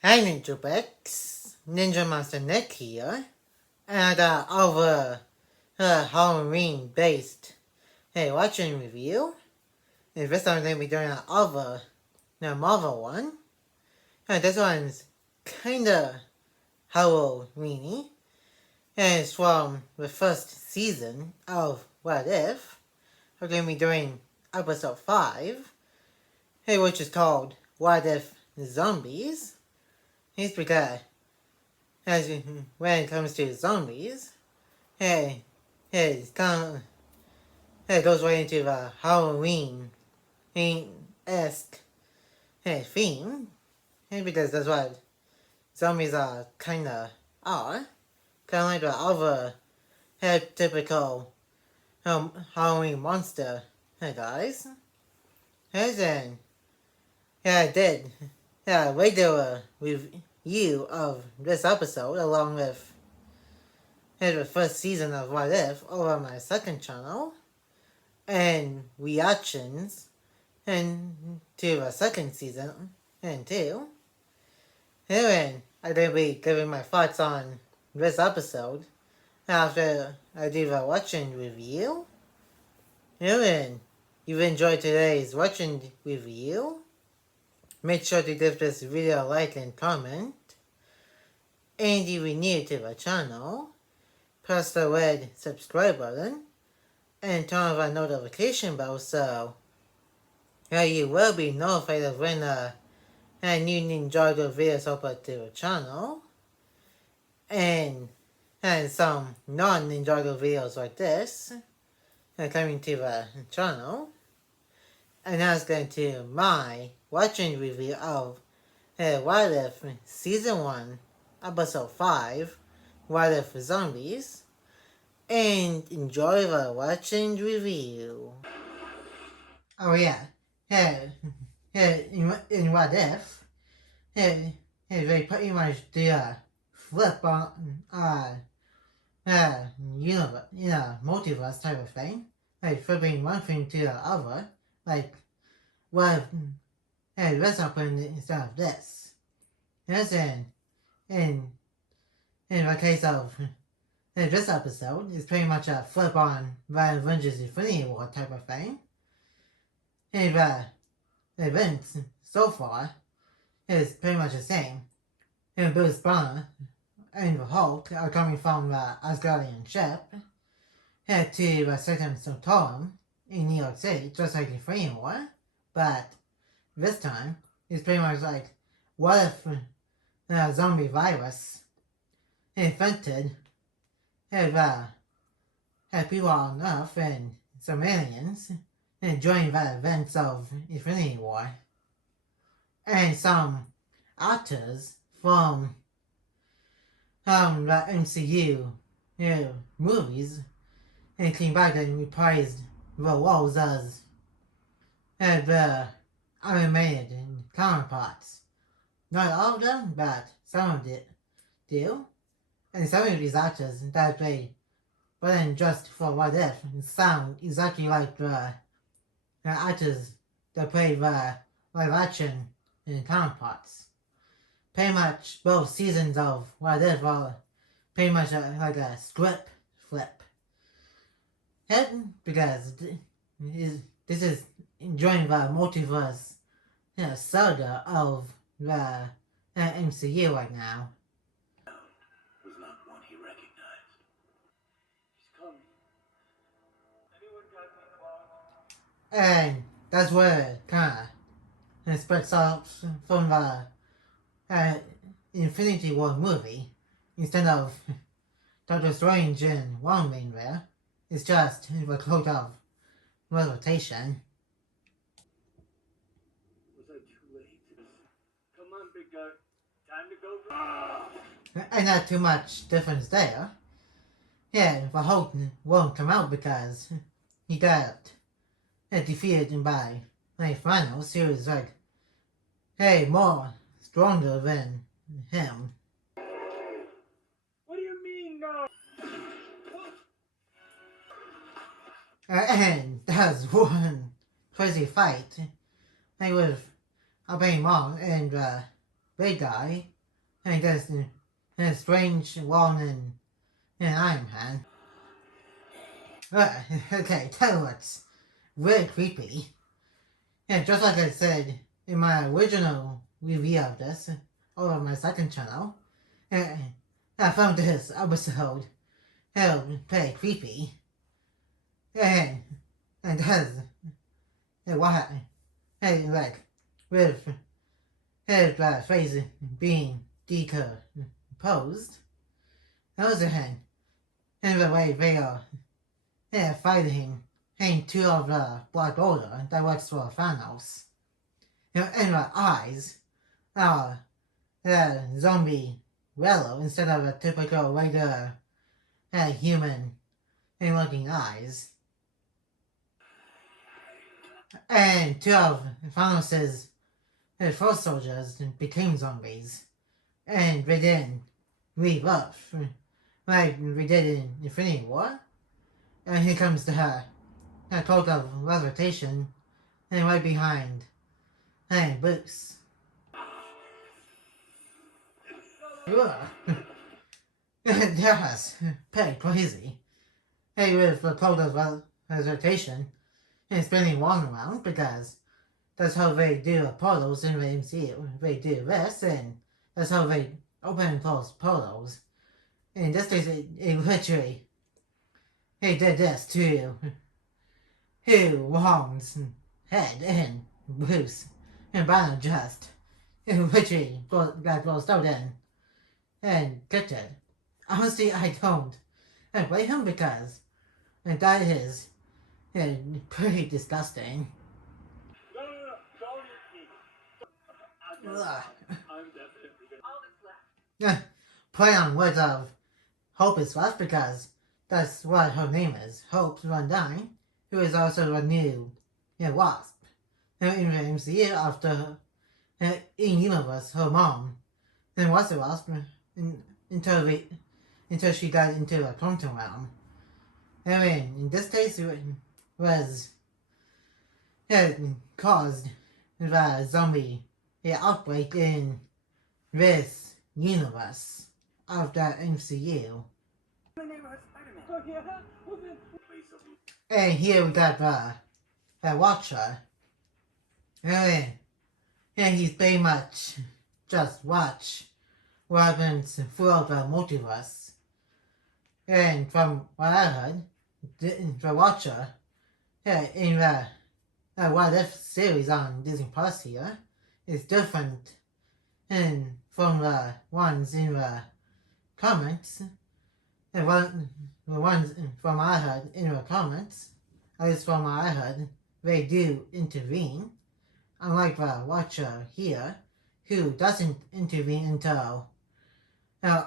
Hi Ninja Bex, Ninja Master Nick here, and our Halloween based watching review. And this time we're going to be doing an other the Marvel one. And this one's kinda Halloweeny. And it's from the first season of What If. We're going to be doing episode 5, which is called What If Zombies. It's because when it comes to zombies, it goes right into the Halloween esque theme, because that's what zombies are kinda are, kind of like the other typical Halloween monster guys. And I did regular review of this episode along with the first season of What If over on my second channel, and reactions and to the second season and two. And I'm gonna be giving my thoughts on this episode after I do the watching review. And if you enjoyed today's watching review, make sure to give this video a like and comment. And if you're new to the channel, press the red subscribe button and turn on the notification bell so you will be notified of when new Ninjago videos upload to the channel. And some non-Ninjago videos like this coming to the channel. And now let's get into my watching review of What If Season 1, Episode 5, What If Zombies. And enjoy the watching review. Oh yeah, in What If, they pretty much do a flip on universe, multiverse type of thing, like flipping one thing to the other, like what if this happened instead of this. Yes, in the case of this episode, it's pretty much a flip on the Avengers Infinity War type of thing. And the events so far is pretty much the same. And Bruce Banner and the Hulk are coming from the Asgardian ship to a certain Santorum in New York City, just like Infinity War. But this time, it's pretty much like, what if the zombie virus infected people on Earth and some aliens during the events of Infinity War? And some actors from the MCU movies came back and reprised the roles as the animated counterparts. Not all of them, but some of it do. And some of these actors that play, but then just for What If, sound exactly like the actors that play the live action counterparts. Pretty much both seasons of What If are pretty much like a script flip. And because this is enjoying the multiverse saga of the MCU right now. Was not one he recognized. He's coming. Anyone got any clogs? And that's where it kind of spreads off from the Infinity War movie. Instead of Doctor Strange and Wong being there, it's just the cloak of rotation. Was I too late? Come on, big guy. Time to go. And not too much difference there. Yeah, the Hulk won't come out because he got defeated by Thanos. He was like, more stronger than him. What do you mean, no? And that's one crazy fight with Obey Maul and big guy, and there's a strange one in Iron Man. Okay, tell what's really creepy. And just like I said in my original review of this, over my second channel, I found this episode pretty creepy. And has what like with his face being decomposed. On the other hand, in the way they are fighting two of the Black Order that works for Thanos. And the eyes are zombie yellow instead of a typical regular human looking eyes. And two of Thanos' first soldiers became zombies. And they didn't leave up like we did in Infinity War. And here comes the cult of levitation, and right behind Bruce. That's pretty crazy. Hey, with the cult of levitation, and spinning one around, because that's how they do portals in the MCU. They do this, and that's how they open and close portals. In this case, it literally did this to Wong's head and Bruce and Banner just literally got closed out and kicked it. Honestly, I don't blame him because that is pretty disgusting. No, don't eat me. I'm definitely gonna. All that's left. Play on words of Hope is left because that's what her name is, Hope Van Dyne, who is also a new Wasp. In the MCU, after in universe, her mom was a Wasp until she got into a quantum realm. I mean, in this case, it was caused the zombie outbreak in this universe of the MCU. My neighborhood Spider-Man. Oh yeah? Well then. And here we got the Watcher. And he's very much just watch what happens throughout the multiverse. And from what I heard, the Watcher in the What If series on Disney Plus here is different from the ones in the comics. The ones from I heard in the comments, at least from what I heard, they do intervene, unlike the Watcher here, who doesn't intervene until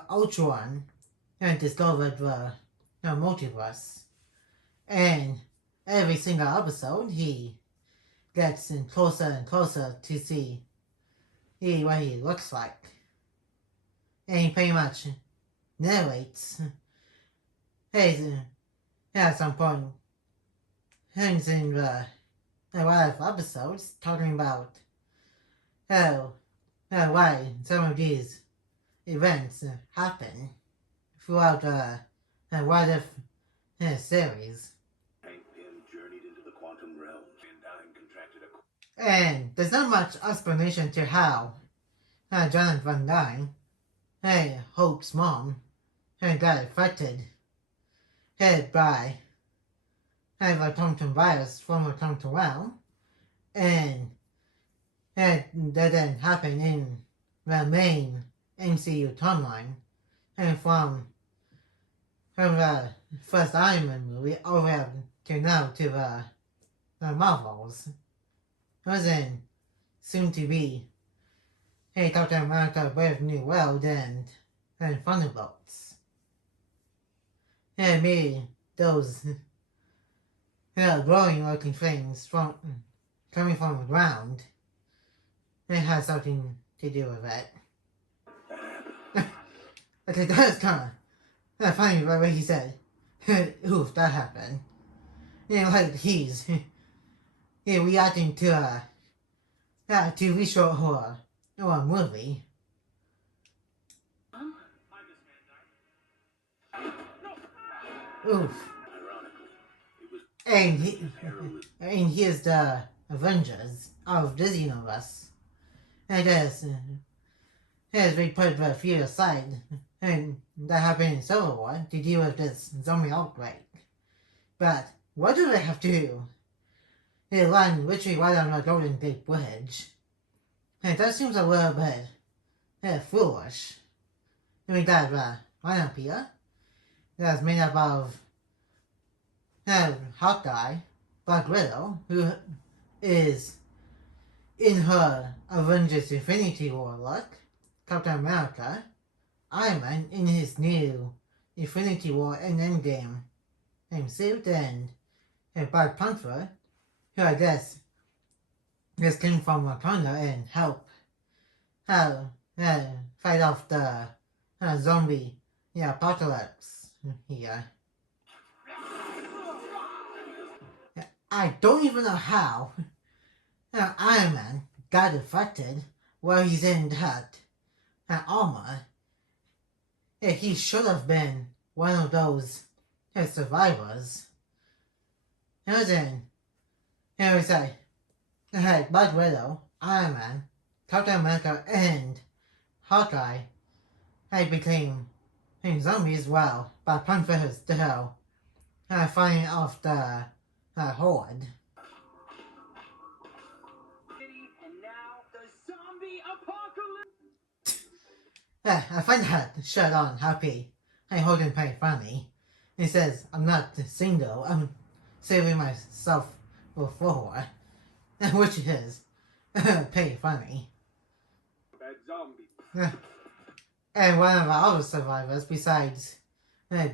Ultron discovered the multiverse. And every single episode, he gets closer and closer to see what he looks like. And he pretty much narrates at some point things in the What If episodes talking about why some of these events happen throughout the What If series. Hank Pym journeyed into the quantum realm and contracted a. And there's not much explanation to how Janet Van Dyne, Hope's mom, got affected by the quantum virus from the quantum realm, and that didn't happen in the main MCU timeline, and from the first Iron Man movie all the way up to now to the Marvels. Was in soon to be Captain America Brave New World and Thunderbolts. And maybe those glowing looking things coming from the ground, it has something to do with it. Okay, that is kind of funny the way he said, oof, that happened. Like he's reacting to a TV show or a movie Oof. Ironically, it was And he, heroism. and here's the Avengers of this universe. And as we put the fear aside, and that happened in Civil War to deal with this zombie outbreak. But what do they have to do? They land literally right on the Golden Gate Bridge. And that seems a little bit foolish. We got lineup here that's made up of Hawkeye, Black Widow, who is in her Avengers Infinity War look, Captain America, Iron Man in his new Infinity War and Endgame suit, and Black Panther, who I guess just came from Wakanda and help fight off the zombie apocalypse here. I don't even know how Iron Man got affected while he's in that armor. He should have been one of those survivors. It was like Black Widow, Iron Man, Captain America, and Hawkeye became zombies. Well, Black Panther is still fighting off the horde. And now the zombie apocalypse. I find that shut on happy. I hold him pretty funny. He says, I'm not single, I'm saving myself before. Which is pretty funny. Bad zombie. And one of our other survivors, besides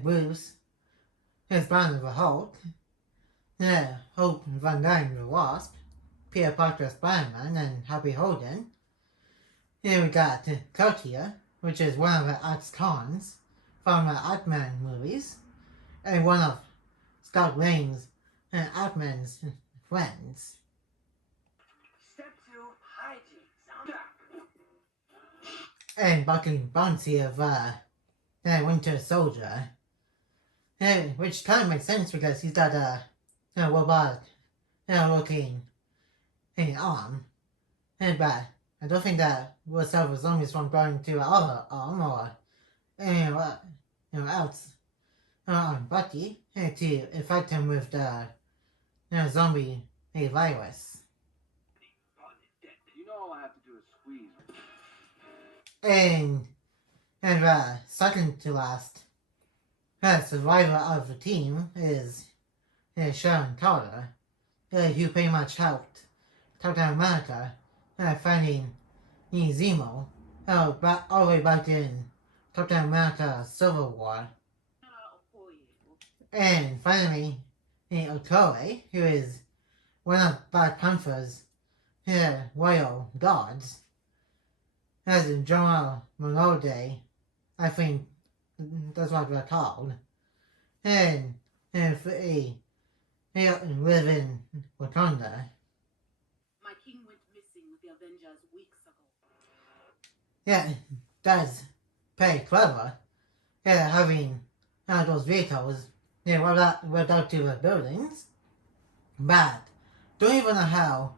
Bruce, is Banner the Hulk, Hope Van Dyne the Wasp, Peter Parker Spider-Man, and Happy Hogan. Here we got Kotia, which is one of the ex-cons from the Ant-Man movies, and one of Scott Lang's and Ant-Man's friends. Step 2, hijinks. And Bucky Bouncy of Winter Soldier. Which kind of makes sense because he's got a robotic looking arm. But I don't think that will stop the zombies from going to our arm or anywhere else on Bucky to infect him with the zombie virus. You know all I have to do is squeeze. And second to last survivor of the team is Sharon Carter, who pretty much helped Captain America finding Zemo all the way back in Captain America Civil War. And finally, Okoye, who is one of Black Panther's royal guards, as General Monode, I think that's what they're called. And they live in Wakanda. My king went missing with the Avengers weeks ago. Yeah, that's pretty clever. Having those vehicles right out to the buildings. But don't even know how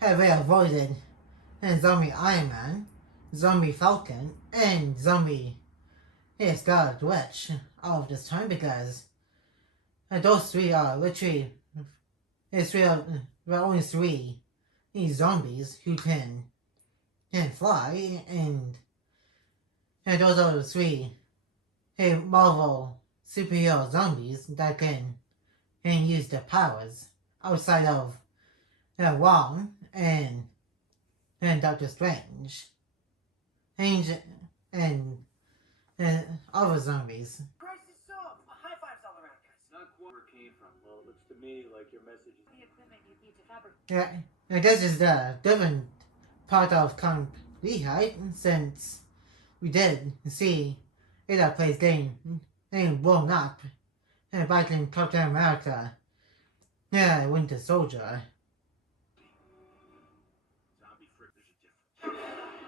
they avoided Zombie Iron Man, Zombie Falcon, and Zombie Scarlet Witch all of this time, because those three are literally there are only three zombies who can fly, and those are the three Marvel superhero zombies that can use their powers outside of Wong and Doctor Strange and other zombies. Price is solved. High fives all around, guys. Not quite where it came from. Well, it looks to me like your message is. The equipment you need to fabricate. Yeah, and this is the different part of Camp Lehigh, since we did see that place getting blown up back in Captain America, Winter Soldier. Zombie frickers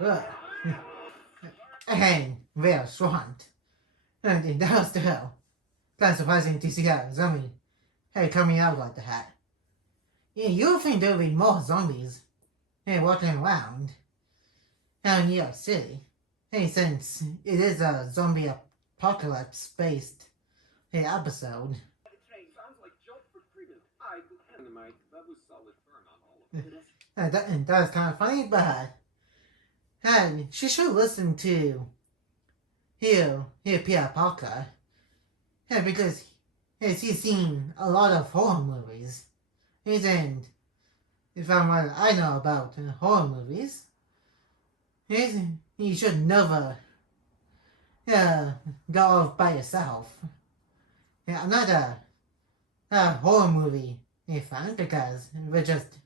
are different. And they are swamped. And that was still kind of surprising to see that zombie coming out like that. Yeah, you would think there would be more zombies walking around in New York City. Hey, since it is a zombie apocalypse based episode. Sounds like joke for treatment. Dynamite. That was solid burn on all of it. And that was kind of funny, but she should listen to Peter Parker. Because he's seen a lot of horror movies. And if I'm what I know about horror movies, you should never go off by yourself. I'm not a horror movie fan because they're just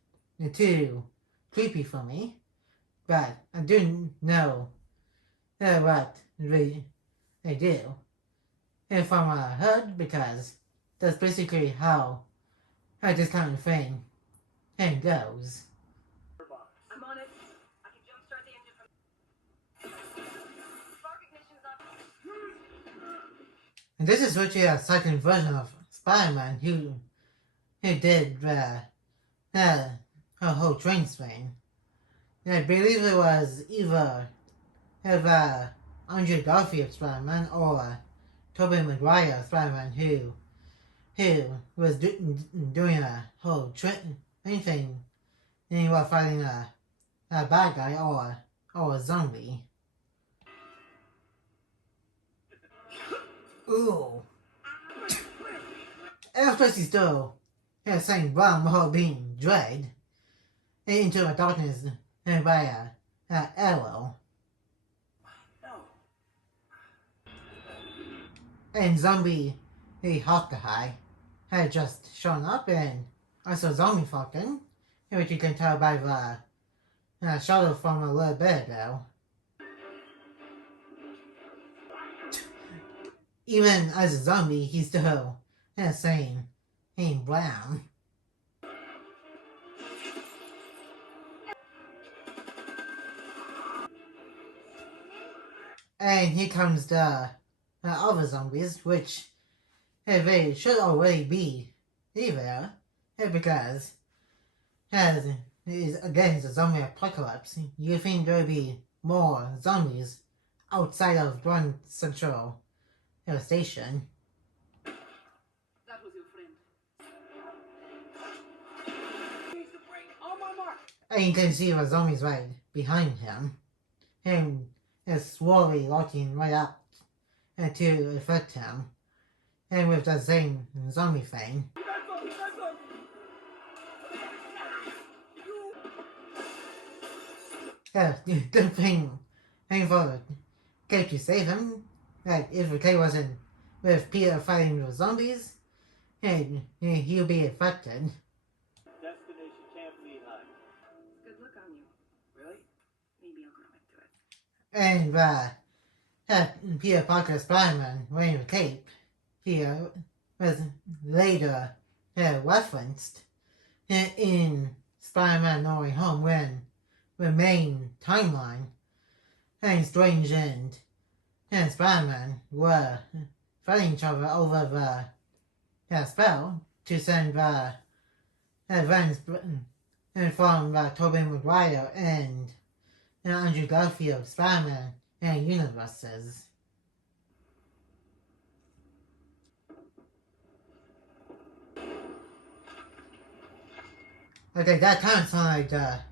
too creepy for me. But I do know what they do. And from what I heard, because that's basically how this kind of thing goes. I'm on it. I can jumpstart the engine from. Spark ignition's up. And this is actually a second version of Spider-Man who did a whole train thing. I believe it was either Andrew Garfield Spider-Man or Tobey Maguire Spider-Man who was doing a whole train thing, and he was fighting a bad guy or a zombie. Ooh. Aerospace is still saying brown while being dragged into the darkness by a arrow. And zombie Hawkeye had just shown up, and also zombie Falcon, which you can tell by the shadow from a little bit ago. Even as a zombie, he's still saying brown. And here comes the other zombies, which they should already be there, because as is again the zombie apocalypse, you think there will be more zombies outside of Grand Central Station. That was your friend. On my mark. And you can see the zombies right behind him, and is slowly locking right up to affect him, and with the same zombie thing. Yeah, good thing for Kate to save him. That if the Kate wasn't with Peter fighting the zombies, he'll be affected. Destination Camp Lehigh. Good look on you. Really? Maybe I'll grow into it. And Peter Parker Spider-Man wearing a cape here was later referenced in Spider-Man No Way Home when the main timeline and Strange and Spider-Man were fighting each other over the spell to send events from Tobey Maguire and Andrew Garfield Spider-Man universes. Okay, that kind of sounded like a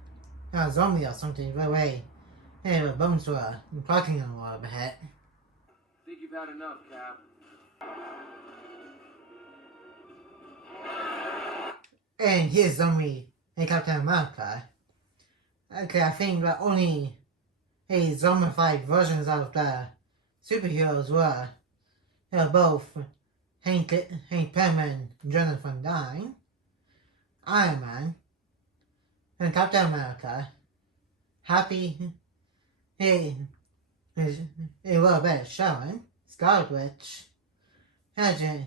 zombie or something, the way the bones were talking a little bit. I think you've had enough, Cap. And here's zombie Captain America. Okay, I think that only zombified versions of the superheroes were both Hank Pym and Jonathan Van Dyne, Iron Man, and Captain America. Happy a little bit Sharon, Scarlet Witch, Agent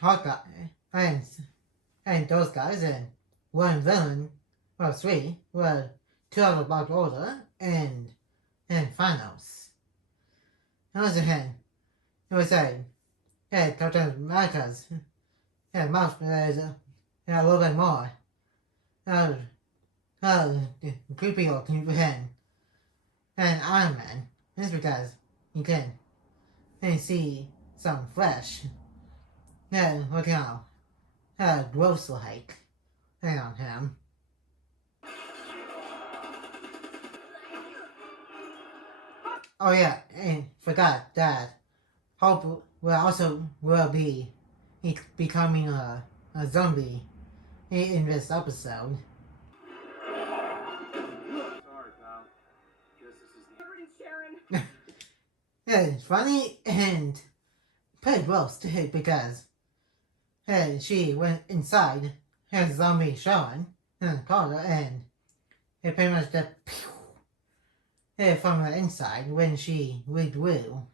Hawkeye, and those guys, and one villain, well, three, were two out of Black Order, and Thanos. On the other hand, it was a Captain America's mouth is a little bit more creepy looking than Iron Man. That's because you can see some flesh looking out gross like on him. Oh yeah, and forgot that Hope will be becoming a zombie in this episode. Sorry, pal. Guess this is the. Covered in Sharon. Yeah, it's funny and pretty gross too because she went inside her zombie Sharon and called her and it pretty much just from the inside when she withdrew.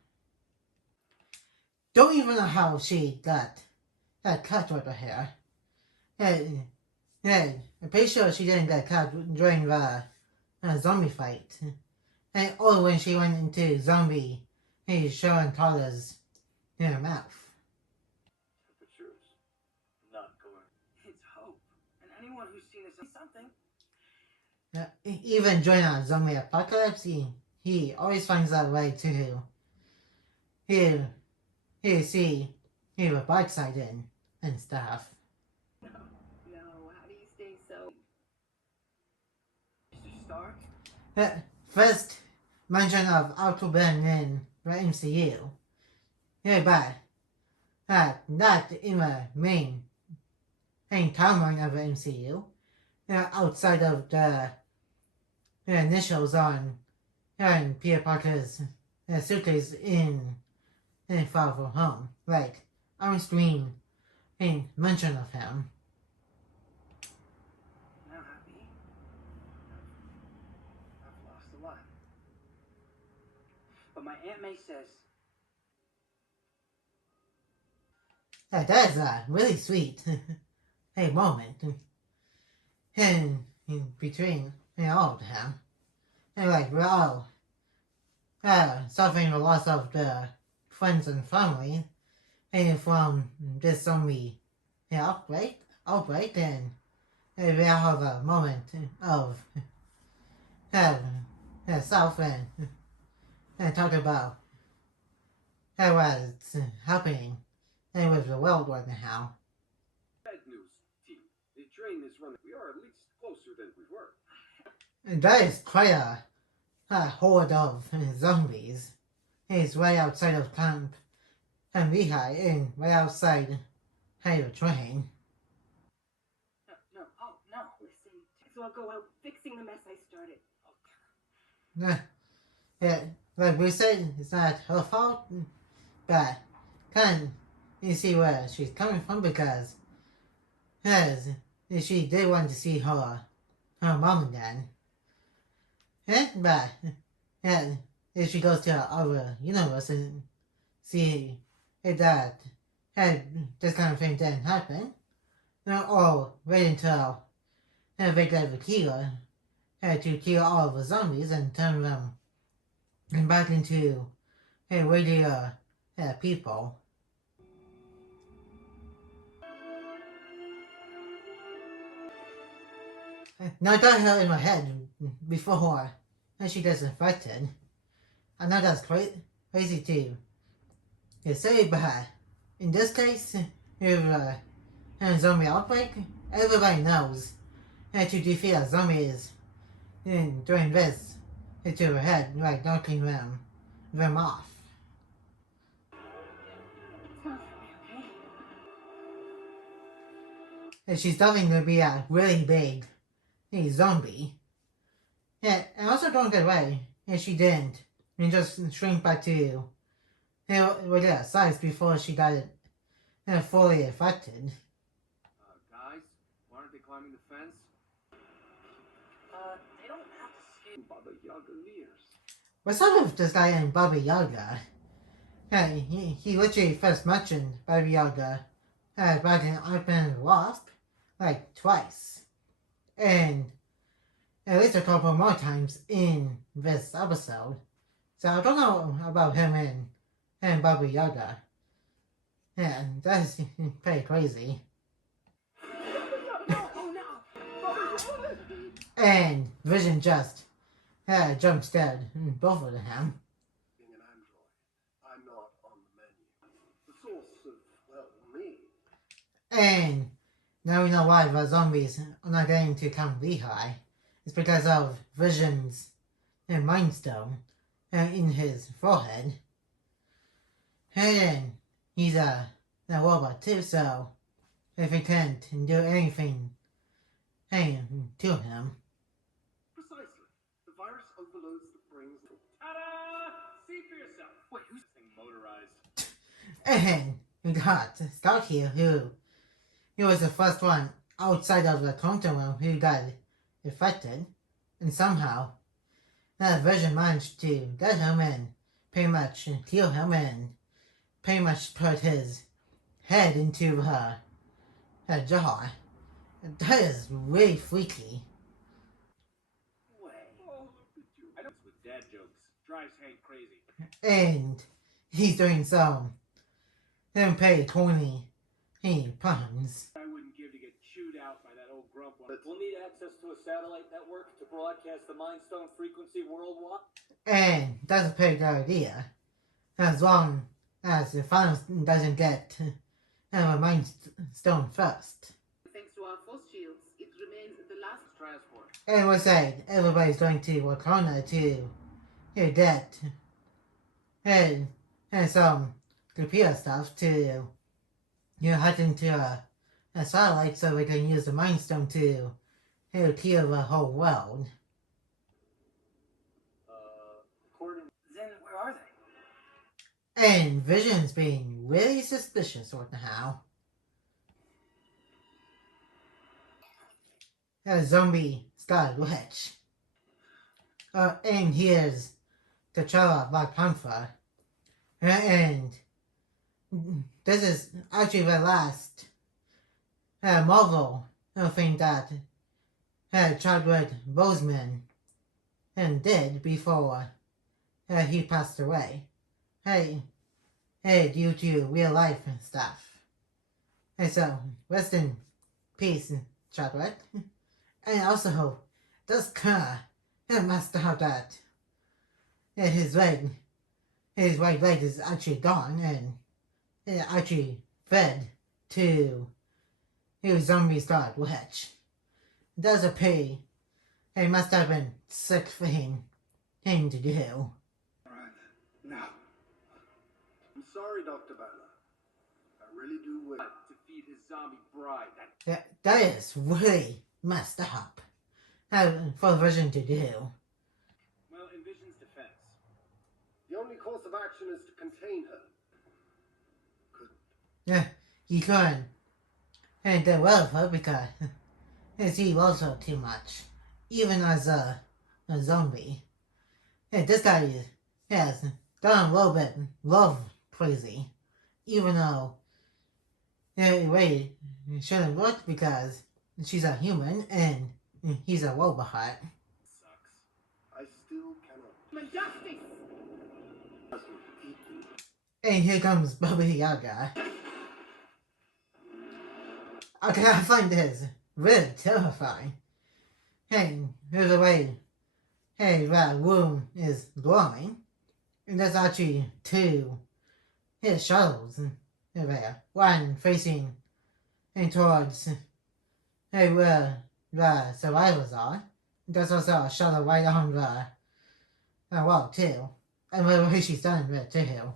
Don't even know how she got cut with her hair. I'm pretty sure she didn't get cut during the zombie fight. Or when she went into zombie Sharon Carter's mouth. Temperatures not going. It's Hope. And anyone who's seen this is something. Even during a zombie apocalypse, he always finds a way to see the bright side in and stuff. No, how do you stay so? Mr. Stark? First mention of Otto Ben in the MCU. But not in the main timeline of the MCU. Outside of the initials on Peter Parker's suitcase in Far From Home. Like, on-screen mention of him. Now happy. I've lost a lot. But my Aunt May says. That is a really sweet moment in between all of them. And like, we're all suffering the loss of the friends and family from this zombie outbreak, and we all have a moment of self and talk about what's happening with the world right now. Bad news, team. The train is running. We are at least closer than we were. And that is quite a horde of zombies. It's right outside of Camp Lehigh and right outside the train. No, oh, no. Listen, so I'll go out fixing the mess I started. Like we said, it's not her fault, but you see where she's coming from because she did want to see her mom again. But if she goes to our universe and see if that this kind of thing didn't happen, or wait until they get the killer to kill all of the zombies and turn them back into regular people. Now that her in my head before she gets infected. I know that's crazy to say, but in this case, with a zombie outbreak, everybody knows to defeat a zombie is doing this to their head, like knocking them off. It's not for me, okay? And she's definitely gonna be a really big zombie. Yeah, and also don't get away if she didn't. And just shrink back to regular size before she got it fully infected. Guys, why aren't they climbing the fence? They don't have to skip. Baba Yaga leers. What's up with this guy named Baba Yaga? Yeah, he literally first mentioned Baba Yaga back in Ant-Man and the Wasp, like twice. And at least a couple more times in this episode. So I don't know about him and Baba Yaga. Yeah, that's pretty crazy. And Vision just jumps dead, both of them. Being an android, I'm not on the menu. The source of, well, me. And now we know why the zombies are not getting to Count Lehigh. It's because of Vision's Mind Stone in his forehead. And he's a robot too, so if he can't do anything to him. Precisely. The virus overloads the brain's. Ta-da! See for yourself. Wait, who's this thing motorized? And we got Stark here, who he was the first one outside of the quantum realm who got affected, and somehow that Vision managed to get him and pretty much heal him and pretty much put his head into her jaw. That is really freaky. Way. Oh, look at you. I know it's with dad jokes. Drives Hank crazy. And he's doing some pretty corny puns. I wouldn't give to get chewed out by that old grump one. We'll need access to a satellite network to broadcast the Mind Stone frequency worldwide. And that's a pretty good idea. As long as the final doesn't get a Mind Stone first. Thanks to our force shields, it remains the last Transport. And we said everybody's going to Wakanda to get and some computer stuff to hack into a satellite so we can use the Mind Stone to heal the whole world. According. Then where are they? And Vision's being really suspicious right now. A zombie Scarlet Witch. And here's T'Challa Black Panther. And this is actually the last Marvel thing that Chadwick Boseman did before he passed away. Due to real life stuff. And so, rest in peace, Chadwick. And also, this car must have that his right leg is actually gone and it actually fed to zombie Scarlet Witch. That's a pity. It must have been sick thing to do. Alright. Now. I'm sorry, Dr. Banner. I really do wish to feed his zombie bride. That is really messed up for Vision to do. Well, in Vision's defense, the only course of action is to contain her. He couldn't do well with her because he loves her too much, even as a zombie. This guy has gone a little bit love crazy, even though it really shouldn't work because she's a human and he's a robot. Sucks. I still cannot. Justice! And here comes Baba Yaga. Okay, I find this really terrifying. Here's the way that room is glowing. And there's actually two shuttles there. One facing towards where the survivors are. There's also a shuttle right on the wall too. And where she's standing there too.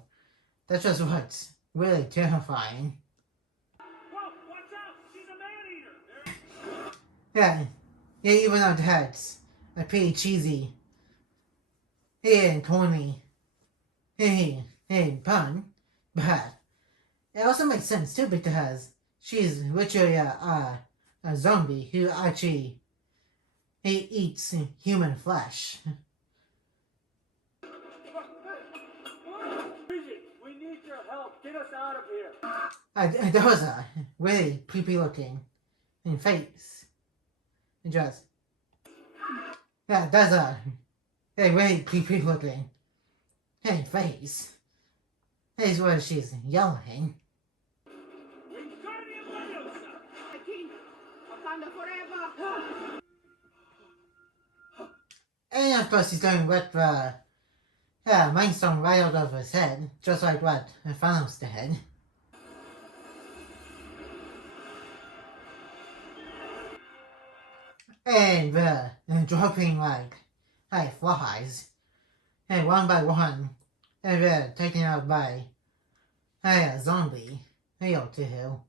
That's just what's really terrifying. Whoa, watch out! She's a man-eater! Yeah, even though that's pretty cheesy and corny pun, but it also makes sense too because she's literally a zombie who actually eats human flesh. Vision, we need your help. Get us out of here. There was a really creepy looking face. Just that's a really creepy looking face. Here's where she's yelling. Wakanda forever. And of course he's going with the Mind Stone right out of his head, just like what Thanos did. And dropping like flies, and one by one, and taken out by a zombie, or two.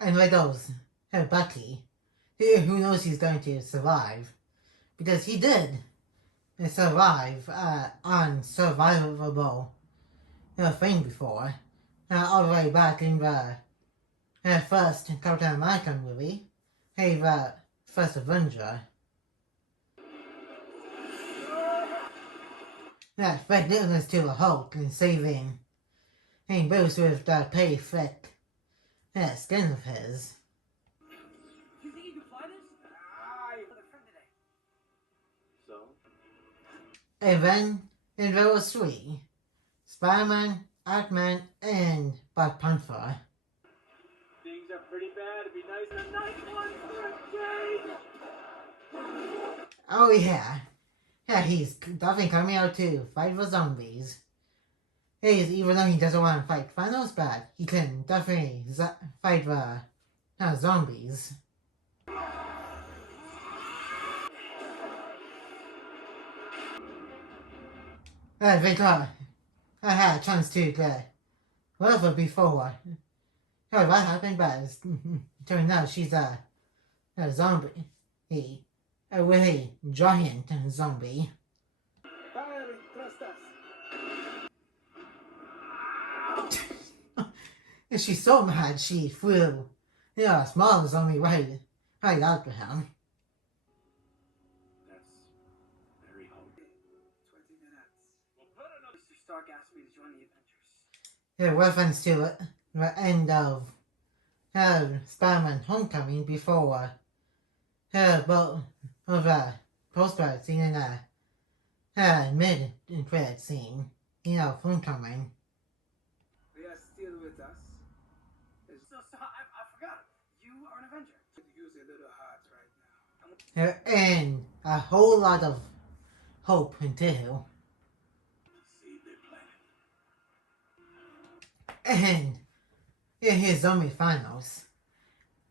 And like those, Bucky, who knows he's going to survive, because he did survive on survivable thing before, all the way back in the first Captain America movie, the first Avenger. Fred Nicholas to the Hulk and saving Bruce with the pretty thick skin of his. You think you can fly this? For the friend today. So? And then there was three: Spider-Man, Ant-Man, and Black Panther. Things are pretty bad. It'd be nice and a nice one for a change. Oh yeah. Yeah, he's definitely coming out to fight the zombies. Even though he doesn't want to fight Thanos, but he can definitely fight the zombies. Victor, I had a chance to get Wilbur before. What happened, but it's turning out she's a zombie. A really giant zombie. Barry, trust us. And she's so mad she flew a small zombie right out to him. That's very hard. 20 minutes. We'll put another. Mr. Stark asked me to join the Avengers. It reference to the end of Spider-Man Homecoming before both of the post-credit scene and a mid-credit scene, Homecoming. They are still with us. So I forgot. You are an Avenger. Could use a little heart right now. And a whole lot of hope too. See the planet. And his zombie finals.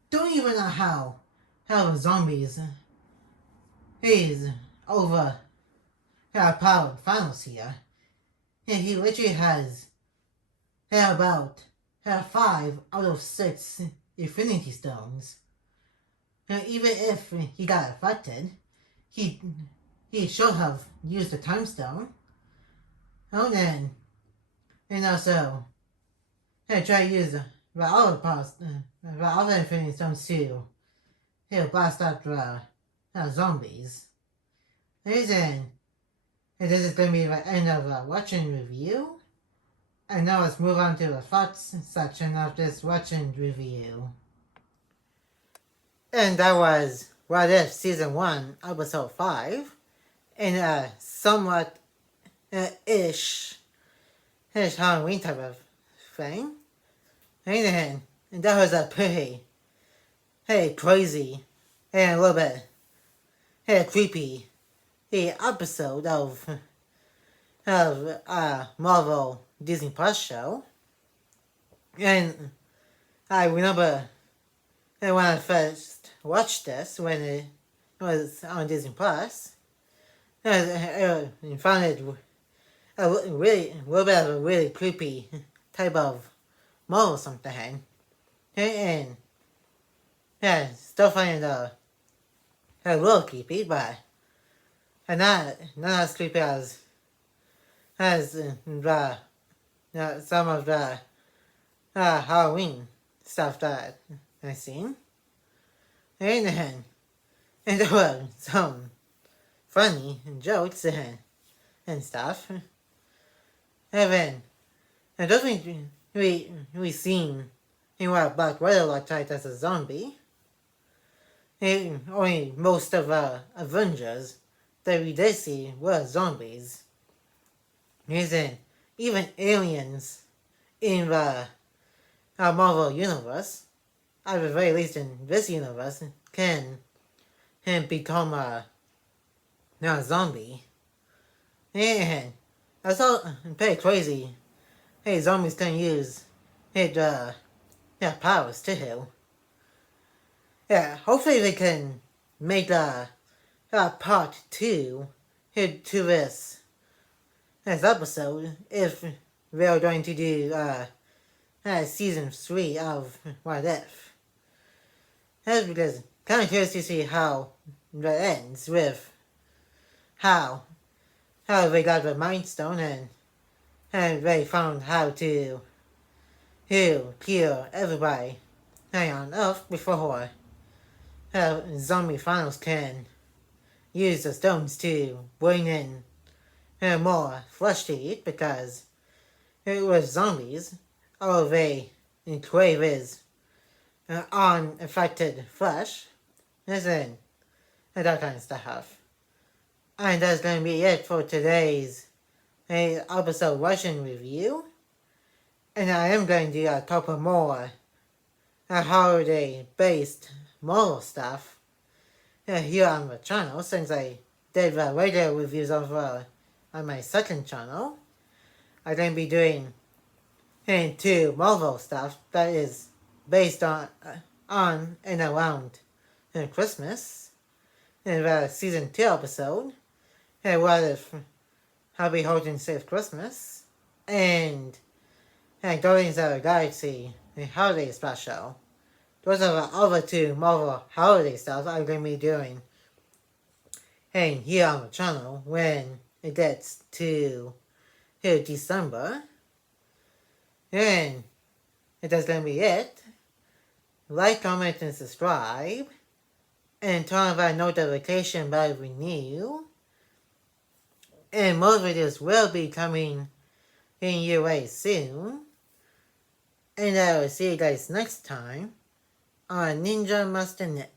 Don't even know how the zombies is over powered finals here. And he literally has about 5 out of 6 Infinity Stones. And even if he got affected, he should have used the Time Stone. And also try to use the other Infinity Stones to blast out the zombies. And this is going to be the end of the watching review. And now let's move on to the thoughts section of this watching review. And that was What If Season 1, Episode 5. In a somewhat ish Halloween type of thing. And that was a pretty crazy and a little bit creepy episode of Marvel Disney Plus show. And I remember when I first watched this, when it was on Disney Plus, I found it a little bit of a really creepy type of Marvel something. And still finding it a little creepy, but not as creepy as the some of the Halloween stuff that I've seen. And there were some funny jokes and stuff. And it doesn't we seen what Black Widow looked like as a zombie. Only most of the Avengers that we did see were zombies. Even aliens in the Marvel Universe, at the very least in this universe, can him become a zombie. And that's all pretty crazy. Hey, zombies can use their powers too. Yeah, hopefully they can make a part 2 to this episode if they're going to do season 3 of What If. That's because kind of curious to see how that ends with how they got the Mind Stone and they found how to kill everybody on Earth before zombie finals can use the stones to bring in more flesh to eat, because with zombies, all they crave is unaffected flesh, and that kind of stuff. And that's going to be it for today's episode Russian review. And I am going to do a couple more holiday-based Marvel stuff here on the channel, since I did regular reviews over on my second channel. I'm going to be doing 2 Marvel stuff that is based on and around Christmas. In the season 2 episode, What If Happy Holding Safe Christmas, and Guardians of the Galaxy Holiday Special. Those are the other 2 Marvel holiday stuff I'm going to be doing here on the channel when it gets to December. And that's going to be it. Like, comment, and subscribe. And turn on that notification bell if you're new. And more videos will be coming in your way soon. And I will see you guys next time on Ninja Master Net.